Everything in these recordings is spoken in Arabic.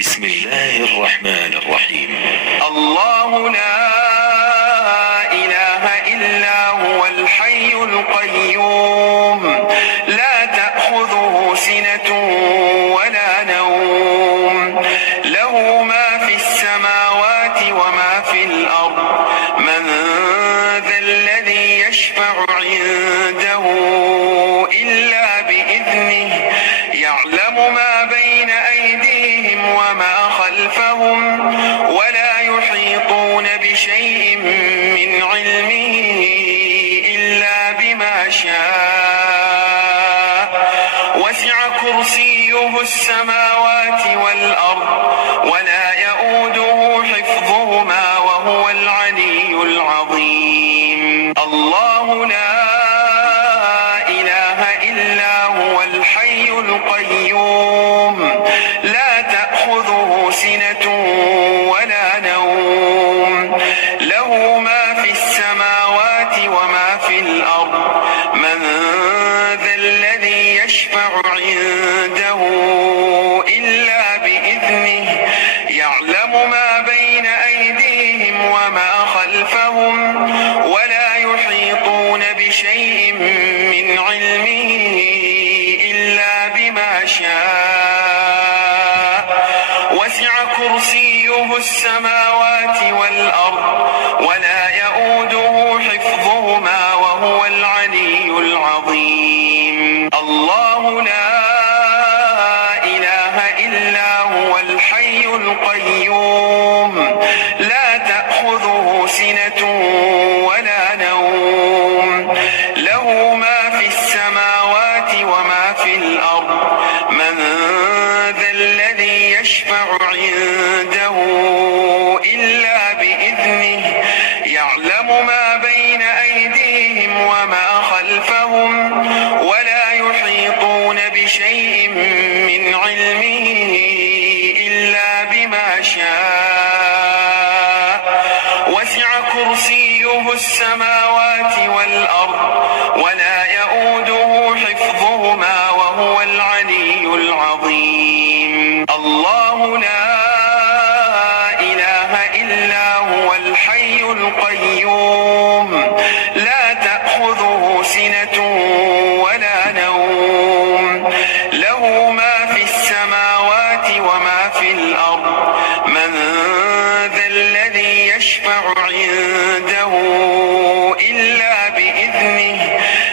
بسم الله الرحمن الرحيم. الله لا إله إلا هو الحي القيوم لا تأخذه سنة ولا نوم له ما في السماوات وما في الأرض من ذا الذي يشفع عنده إلا بإذنه يعلم ما بين أيديهم وما خلفهم ولا يحيطون بشيء من علمه إلا بما شاء وسع كرسيه السماوات والأرض ولا يؤوده حفظهما وهو العلي العظيم. الله لا إله إلا هو الحي القيوم لا تأخذه سنة ولا نوم له ما في السماوات وما في الأرض من ذا الذي يشفع عنده إلا بإذنه يعلم ما بين أيديهم وما خلفهم ولا يحيطون بشيء من علمه إلا بما شاء وسع كرسيه السماوات والأرض ولا يؤوده حفظهما وهو العلي العظيم. الله لا إله إلا هو الحي القيوم لا تأخذه سنة ولا نوم له ما في السماوات وما في الأرض من ذا الذي يشفع عنده إلا بإذنه يعلم ما بين أيديهم وما خلفهم ولا يحيطون بشيء من علمه إلا بما شاء وسع كرسيه السماوات والأرض ولا يؤوده حفظهما وهو العلي العظيم. الله لا إله إلا هو الحي القيوم لا تأخذه سنة ولا نوم له ما في السماوات وما في الأرض من ذا الذي يشفع عنده إلا بإذنه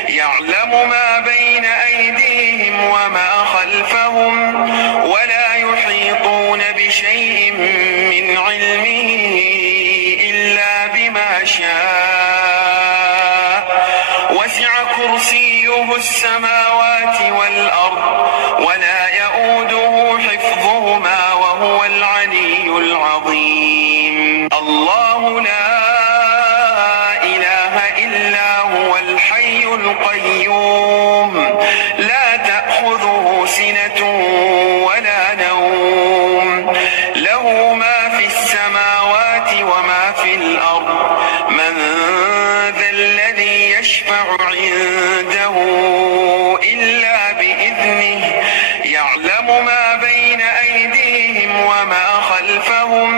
يعلم ما بين أيديهم وما خلفهم ولا يحيطون بشيء من علمه إلا بما شاء وسع كرسيه السماوات والأرض ولا يؤوده حفظهما وهو العلي العظيم. الله لا إله إلا هو الحي القيوم لا تأخذه سنة ولا نوم له ما في السماوات وما في الأرض من ذا الذي يشفع عنده إلا بإذنه يعلم ما بين أيديهم وما خلفهم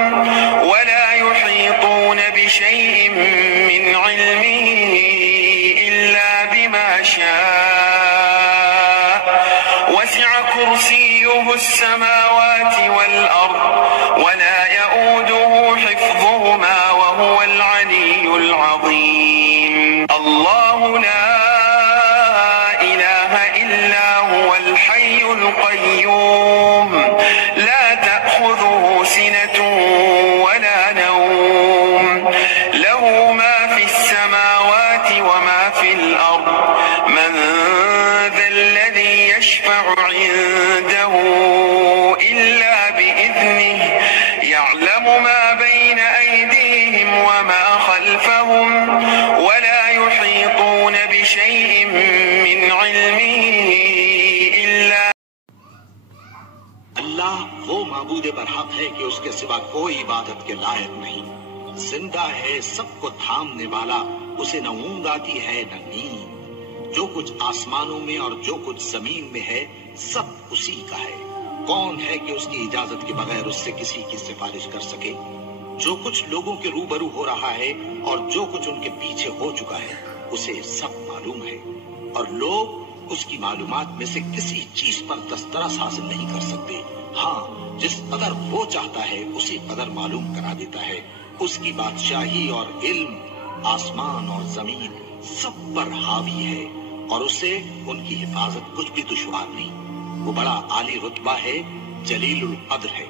ولا يحيطون بشيء من علمه إلا بما شاء وسع كرسيه السماوات والأرض ولا يؤوده حفظهما وهو العلي العظيم. الله لا إله إلا هو الحي القيوم لا تأخذه سنة ولا نوم له ما في السماوات وما في الأرض من ذا الذي يشفع عنده إلا بإذنه يعلم ما بين أيديهم وما خلفهم ولا يحيطون بشيء من علمه إلا अल्लाह वो माबूद बरहक है कि उसके सिवा कोई इबादत के लायक नहीं। जिंदा है, सबको थामने वाला, उसे न ऊंग आती है न नींद। जो कुछ आसमानों में और जो कुछ जमीन में है सब उसी का है। कौन है कि उसकी इजाजत के बगैर उससे किसी की सिफारिश कर सके? जो कुछ लोगों के रूबरू हो रहा है और जो कुछ उनके पीछे हो चुका है, उसे सब मालूम है, और लोग उसकी मालूमात में से किसी चीज पर दस्तरस हासिल नहीं कर सकते। हाँ, जिस कदर वो चाहता है उसी कदर मालूम करा देता है। उसकी बादशाही और इल्म आसमान और जमीन सब पर हावी है, और उससे उनकी हिफाजत कुछ भी दुश्वार नहीं। वो बड़ा आली रुतबा है, जलीलुल कद्र है।